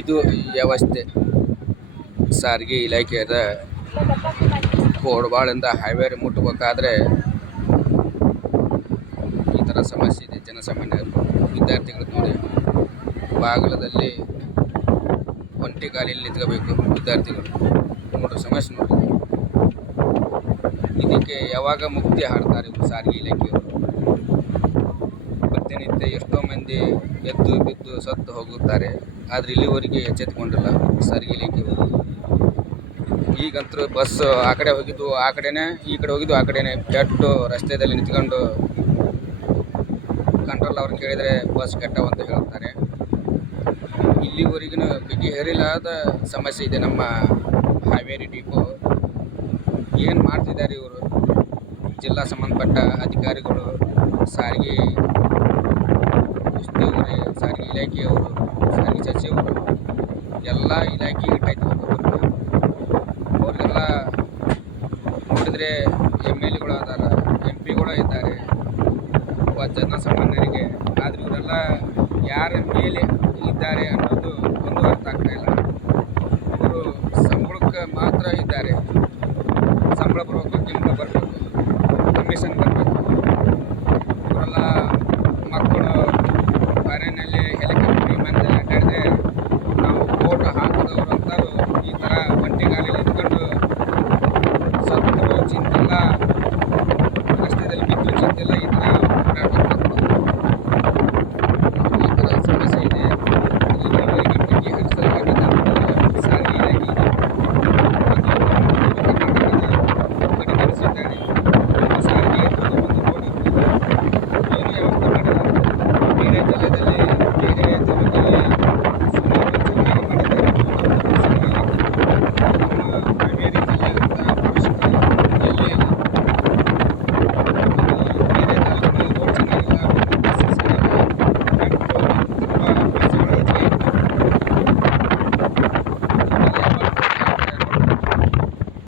ಇದು ವ್ಯವಸ್ಥೆ. ಸಾರಿಗೆ ಇಲಾಖೆಯದ ಕೋಡ್ಬಾಳಿಂದ ಹೈವೇ ಮುಟ್ಟಬೇಕಾದ್ರೆ ಈ ಥರ ಸಮಸ್ಯೆ ಇದೆ. ಜನಸಾಮಾನ್ಯರು ವಿದ್ಯಾರ್ಥಿಗಳು ನೋಡಿ, ಬಾಗಿಲದಲ್ಲಿ ಒಂಟಿ ಗಾಲಿಯಲ್ಲಿ ನಿಂತ್ಕೋಬೇಕು ವಿದ್ಯಾರ್ಥಿಗಳು. ನೋಡ್ರಿ ಸಮಸ್ಯೆ ನೋಡಿ ಇದಕ್ಕೆ ಯಾವಾಗ ಮುಕ್ತಿ ಹಾಡ್ತಾರೆ ಸಾರಿಗೆ ಇಲಾಖೆಯವರು? ಪ್ರತಿನಿತ್ಯ ಎಷ್ಟೋ ಮಂದಿ ಎದ್ದು ಬಿದ್ದು ಸತ್ತು ಹೋಗುತ್ತಾರೆ. ಆದರೆ ಇಲ್ಲಿವರೆಗೆ ಎಚ್ಚೆತ್ತುಕೊಂಡಿಲ್ಲ ಸಾರಿಗೆ ಇಲಾಖೆಯವರು ಈಗಂತೂ ಬಸ್ ಆ ಕಡೆ ಹೋಗಿದ್ದು ಆ ಕಡೆನೇ, ಈ ಕಡೆ ಹೋಗಿದ್ದು ಆ ಕಡೆನೇ. ಕೆಟ್ಟು ರಸ್ತೆಯಲ್ಲಿ ನಿಂತ್ಕೊಂಡು ಕಂಟ್ರೋಲ್ ಅವ್ರು ಕೇಳಿದರೆ ಬಸ್ ಕೆಟ್ಟವು ಅಂತ ಹೇಳ್ತಾರೆ. ಇಲ್ಲಿವರೆಗಿನ ಬಗೆಹರಿಲಾದ ಸಮಸ್ಯೆ ಇದೆ ನಮ್ಮ ಹಾವೇರಿ ಡಿಪೋ. ಏನು ಮಾಡ್ತಿದ್ದಾರೆ ಇವರು? ಜಿಲ್ಲಾ ಸಂಬಂಧಪಟ್ಟ ಅಧಿಕಾರಿಗಳು, ಸಾರಿಗೆ ಇಲಾಖೆಯವರು ಸಾರಿಗೆ ಸಚಿವರು, ಎಲ್ಲ ಇಲಾಖೆ ಇಟ್ಟೈತೆ ಅವರೆಲ್ಲ ನೋಡಿದರೆ ಎಂ ಎಲ್ ಎಗಳು ಅದಾರ, ಎಂ ಪಿಗಳು ಇದ್ದಾರೆ ಜನಸಾಮಾನ್ಯರಿಗೆ ಆದರೆ ಇವರೆಲ್ಲ ಯಾರ ಮೇಲೆ ಇದ್ದಾರೆ ಅನ್ನೋದು ಒಂದು ಅರ್ಥ ಆಗ್ತಾ ಇಲ್ಲ. ಇವರು ಸಂಬಳಕ್ಕೆ ಮಾತ್ರ ಇದ್ದಾರೆ. ಸಂಬಳ ಬರಬೇಕು ಬರಬೇಕು. ಕಮಿಷನ್ ಬರಬೇಕು. ಬರುವಂಥವ್ರು ಈ ಥರ ಬಂಟಿಗಾಲಿ ನಿಂತ್ಕೊಂಡು ಸತ್ರು ಚಿಂತೆಲ್ಲ